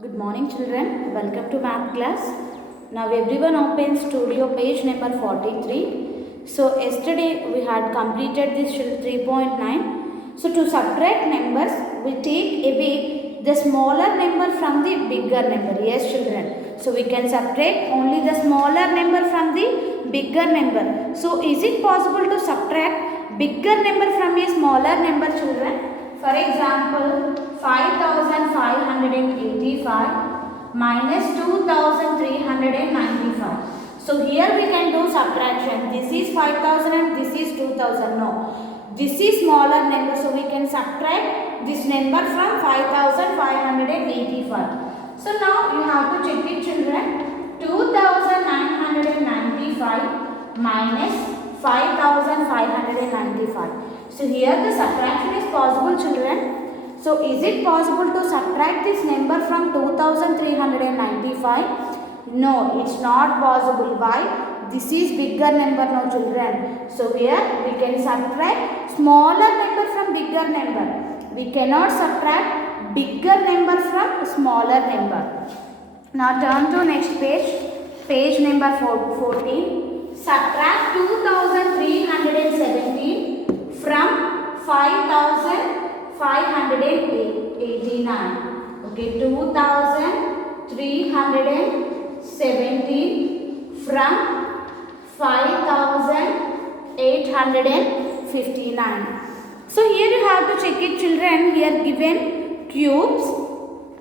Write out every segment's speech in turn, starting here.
Good morning children, welcome to math class. Now everyone open studio page number 43. So yesterday we had completed this 3.9. So to subtract numbers, we take away the smaller number from the bigger number. Yes children. So we can subtract only the smaller number from the bigger number. So is it possible to subtract bigger number from a smaller number children? For example, 5585 minus 2395. So here we can do subtraction. This is 5000 and this is 2000. No. This is smaller number. So we can subtract this number from 5585. So now you have to check it children. 2995 minus 5595. So here the subtraction is possible children. So is it possible to subtract this number from 2395? No, it's not possible. Why? This is bigger number now children. So here we can subtract smaller number from bigger number. We cannot subtract bigger number from smaller number. Now turn to next page. Page number 14. Subtract 2317 from 5589. Okay, 2317 from 5859. So here you have to check it children. Here given cubes,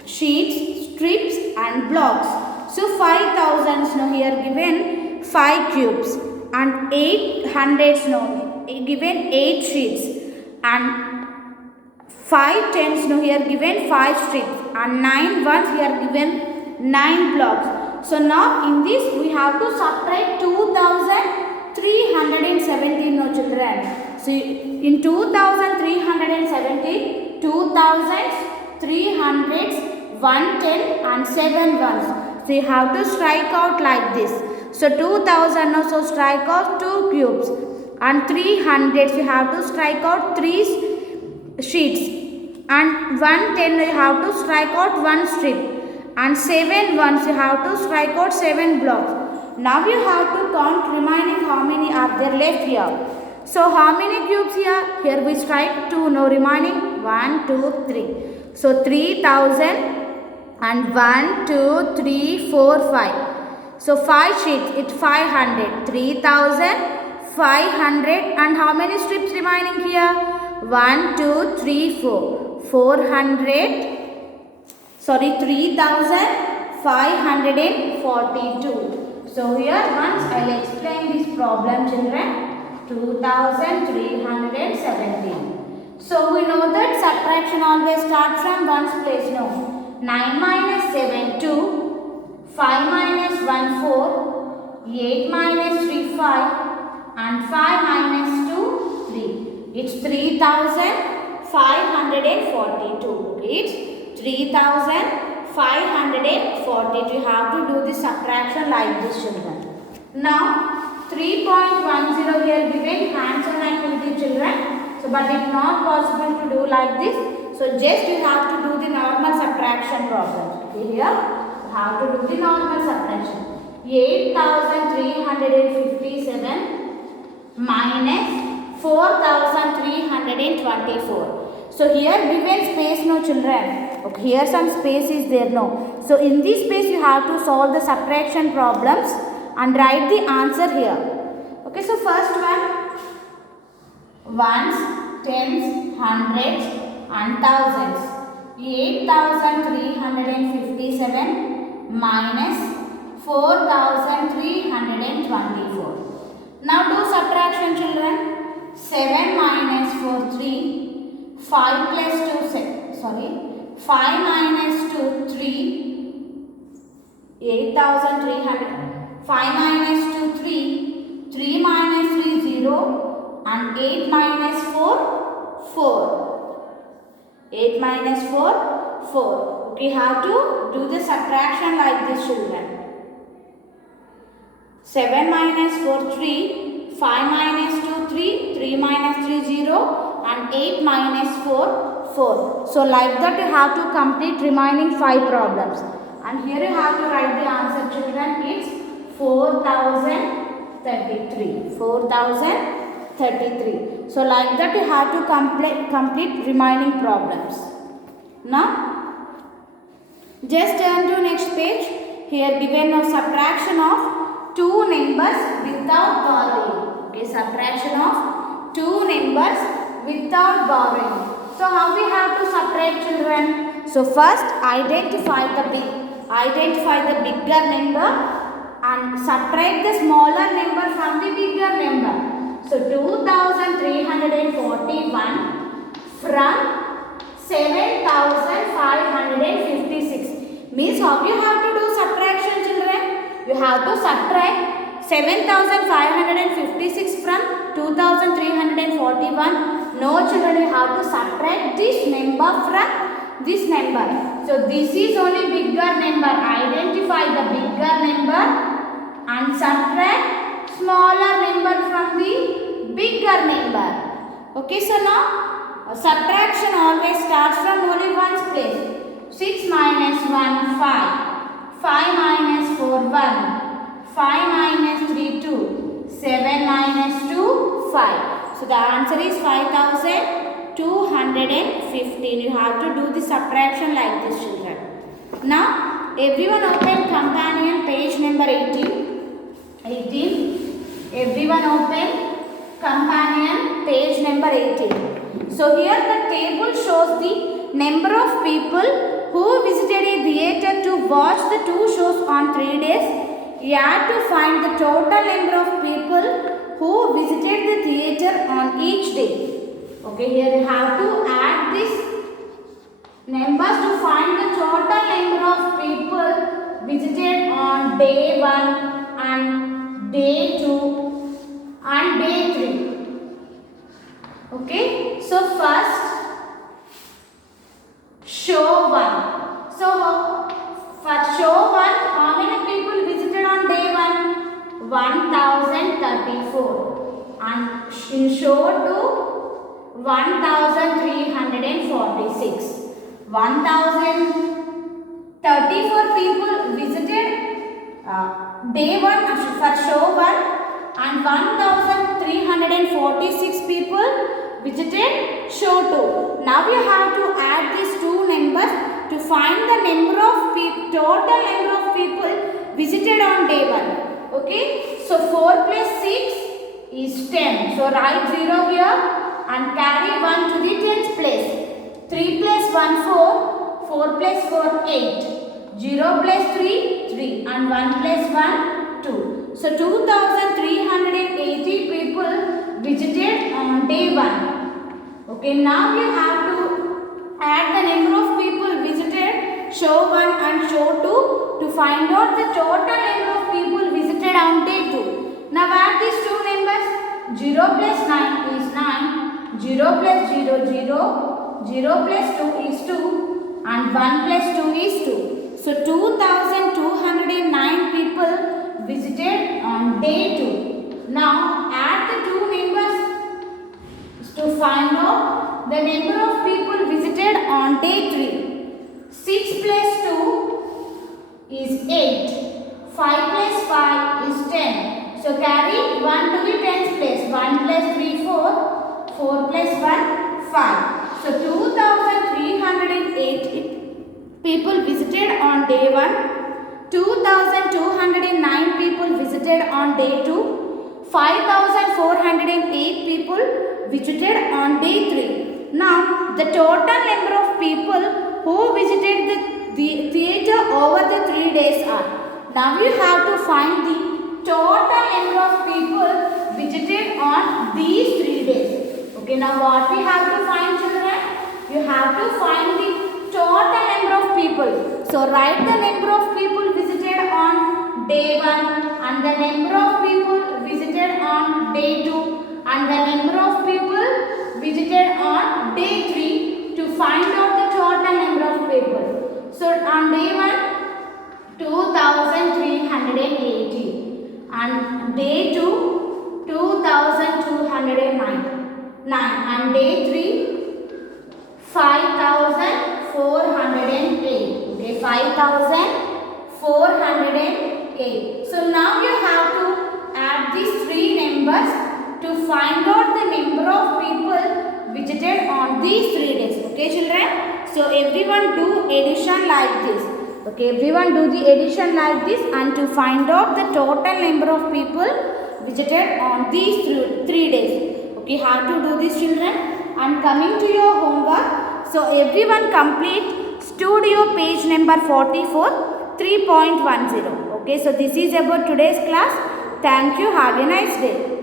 sheets, strips and blocks. So 5000s now here given 5 cubes and 800s now given 8 sheets and 5 tens now here given 5 strips and 9 ones here given 9 blocks. So now in this we have to subtract 2317 no children. So in 2317 2000s 300s 110 and 7 ones. So you have to strike out like this. So 2000 also strike out 2 cubes and 300s you have to strike out 3 sheets and 110 you have to strike out 1 strip and 7 ones you have to strike out 7 blocks. Now you have to count remaining how many are there left here. So how many cubes here? Here we strike 2. Now remaining 1, 2, 3. So 3000 and 1, 2, 3, 4, 5. So 5 sheets, it's 500. 3500 and how many strips remaining here? 1, 2, 3, 4. 3542. So here once I will explain this problem children. 2317. So we know that subtraction always starts from ones place. No. 9 minus 7 2. 5 minus 1 4. 8 minus 3 5. And 5 minus 2 3. It's 3542. It's 3542. You have to do this subtraction like this children. Now 3.10 here given hands-on activity children. So but it's not possible to do like this. So just you have to do the normal subtraction problem. Okay, here you have to do the normal subtraction. 8357 minus 4324. So here given space no children. Okay, here some space is there no. So in this space you have to solve the subtraction problems and write the answer here. Okay, so first one, ones, tens, hundreds and thousands. 8357 minus 4324. Now do subtraction children. 7 minus 4 3. 5 plus 2 5 minus 2 3. 8300. 5 minus 2 3. 3 minus 3 0 and 8 minus 4 4. 8 minus 4 4. We have to do the subtraction like this children. 7 minus 4 3. 5 minus 2 3. 3 minus 3 0 and 8 minus 4 4. So like that you have to complete remaining 5 problems. And here you have to write the answer, children. It's 4033. 4033. So like that you have to complete remaining problems. Now just turn to next page. Here given a subtraction of two numbers without borrowing. Okay, subtraction of two numbers without borrowing. So how we have to subtract, children? So first identify the bigger number and subtract the smaller number from the bigger number. So 2341 from 7556 means how you have to do subtraction, children? You have to subtract 7556 from 2341. No, children, you have to subtract this number from this number. So this is only bigger number. Identify the bigger number and subtract smaller number from the bigger number. Okay, so now subtraction always starts from only one's place. 6 minus 1, 5. 5 minus 4, 1. 5 minus 3, 2. 7 minus 2, 5. So the answer is 5215. You have to do the subtraction like this, children. Now everyone open companion page number 18. Everyone open companion page number 18. So here the table shows the number of people who visited a theatre to watch the 2 shows on 3 days. You have to find the total number of people who visited the theatre on each day. Okay, here you have to add this numbers to find the total number of people visited on day 1 and day 2 and day 3. Okay, so first show 1. So for show 1, how many people visited on day 1? 1034. And in show 2, 1346. 1034 people visited day 1 for show 1 and 1346 people visited show 2. Now you have to add these two numbers to find the number of total number of people visited on day 1. Okay, so 4 plus 6 is 10. So write 0 here and carry 1 to the 10th place. 3 plus 1, 4. 4 plus 4, 8. 0 plus 3, 3 and 1 plus 1, 2. So 2380 people visited on day 1. Okay, now you have to add the number of people visited show 1 and show 2 to find out the total number of people visited on day 2. Now add these two numbers. 0 plus 9 is 9. 0 plus 0, 0. 0 plus 2 is 2 and 1 plus 2 is 2. So 2209 people visited on day 2. Now add the two numbers to find out the number of people visited on day 3. 6 plus 2 is 8. 5 plus 5 is 10. So carry 1 to the 10th place. 1 plus 3, 4. 4 plus 1, 5. So 2380 people visited on day 1. 2209 people visited on day 2. 5408 people visited on day 3. Now the total number of people who visited the theatre over the 3 days are. Now you have to find the total number of people visited on these 3 days. Okay, now what we have to find, children? You have to find the total number of people. So write the number of people visited on day 1 and the number of people visited on day 2 and the number of people visited on day 3 to find out the total number of people. So on day 1, 2380 and day 2, 2209 and day 3, 5 408. So now you have to add these three numbers to find out the number of people visited on these 3 days. Okay children? So everyone do addition like this. Okay, everyone do the addition like this and to find out the total number of people visited on these 3 days. Okay, how to do this children? And coming to your homework. So everyone complete studio page number 44 3.10. Okay, so this is about today's class. Thank you. Have a nice day.